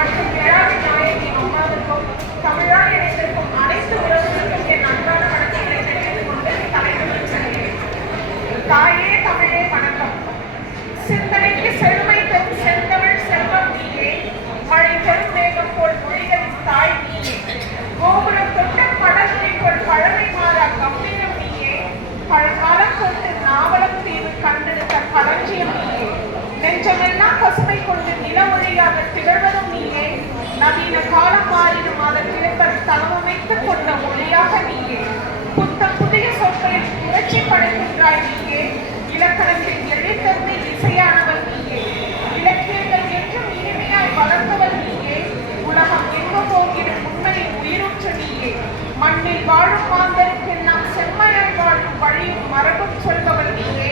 மற்றும் விழாவி நாயகி அம்மாவிற்கும் தமிழால் இணைந்திருக்கும் அனைத்து உறவுகளுக்கும் என் அன்பான வணக்கங்களை தெரிவித்துக் கொண்டு தலைமையில் செல்கிறேன். தாயே தமிழே வணக்கம். சிந்தனைக்கு செழுமை தரும் செந்தமிழ் செல்வம் நீயே. மழை தரும் மேகம் போல் மொழிகளின் தாய் நீயே. கோபுரம் தொட்ட படத்தை போல் பழமை மாறா கம்பீரம் நீயே. பழங்காலம் கொண்டு நாவலம் தீவு கண்டெடுத்த களஞ்சியம் நீயே. நெஞ்சமெல்லாம் பசுமை கொண்டு நில தளவமைத்துக் கொண்ட மொழியாக நீயே. புத்தம் புதிய சொற்களில் புரட்சி படைக்கின்றாய் நீயே. இலக்கணத்தில் எழுத்தந்து இசையானவன் நீயே. இலக்கியங்கள் என்றும் இனிமையாய் வளர்ந்தவள் நீயே. உலகம் எங்கு போகிடும் உண்மையில் உயிருற்ற நீயே. மண்ணில் வாழும் மாந்தருக்கு நாம் செம்மையாய் வாழும் வழியும் மரபும் சொல்பவள் நீயே.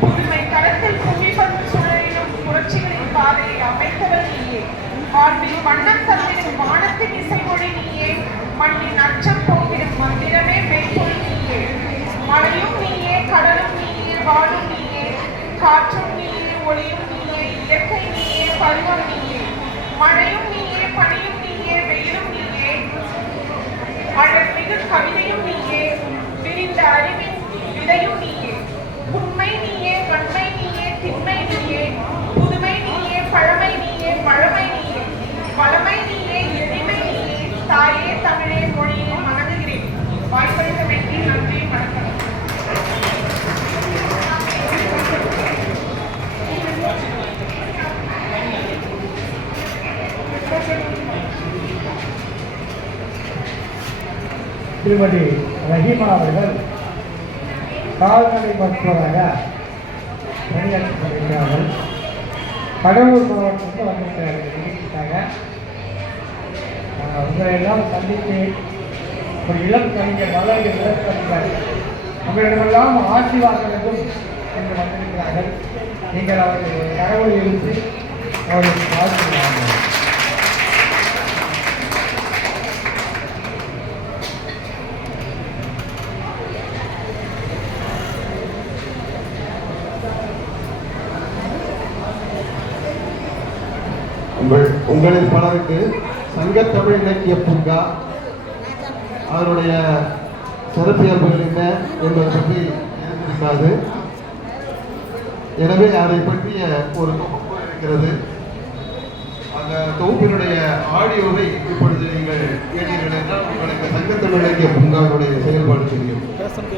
புதுமை தளத்தில் குவிபந்து சுழலிலும் புரட்சிகளின் பாதையை அமைத்தவள் நீயே. வாழ்வில் வண்ணம் தந்திடும் வானத்தின் இசைமொழி நீயே. மண்ணின் அச்சம் போக்கிடும் மந்திரமே மெய்ப்பொழி நீயே. மழையும் நீயே கடலும் நீயே வாழும் நீயே காற்றும் நீயே ஒளியும் நீயே இயற்கை நீயே பருவம் நீயே. மழையும் நீயே பனியும் நீயே வெயிலும் நீயே அழற்மிகு கவிதையும் நீயே விரிந்த அறிவின் விதையும் நீயே உண்மை நீயே வன்மை நீயே திண்மை நீயே புதுமை நீயே பழமை நீயே பழமை நீயே வளமை நீயே எளிமை நீயே தாயே தமிழே மொழியே வணங்குகிறேன் வாய்ப்பளித்தமைக்கு நன்றி வணக்கம் திருமதி ரஹீமா அவர்கள் கால்நடை மருத்துவராக பணியாற்றி வருகிறார்கள் கடலூர் மாவட்டத்தில் வந்திருக்கிறார்கள் உங்களை எல்லாம் சந்தித்து ஒரு இளம் கவிஞர் நல்ல இளம் கவிஞர். உங்களிடமெல்லாம் ஆட்சி வாங்க வேண்டும் என்று வந்திருக்கிறார்கள். நீங்கள் அவர்கள் கடவுளை இருந்து அவர்களுக்கு வாழ்த்து உங்கள் உங்களில் பலருக்கு சங்கத்தமிழ் இலக்கிய பூங்கா அதனுடைய சிறப்பியல்புகள் என்ன என்பதை பற்றி இருக்காது எனவே அதை பற்றிய ஒரு தொகுப்பு இருக்கிறது. அந்த தொகுப்பினுடைய ஆடியோவை இப்பொழுது நீங்கள் கேட்டீர்கள் என்றால் உங்களுக்கு சங்கத்தமிழ் இலக்கிய பூங்காவினுடைய செயல்பாடு தெரியும். பேசுறது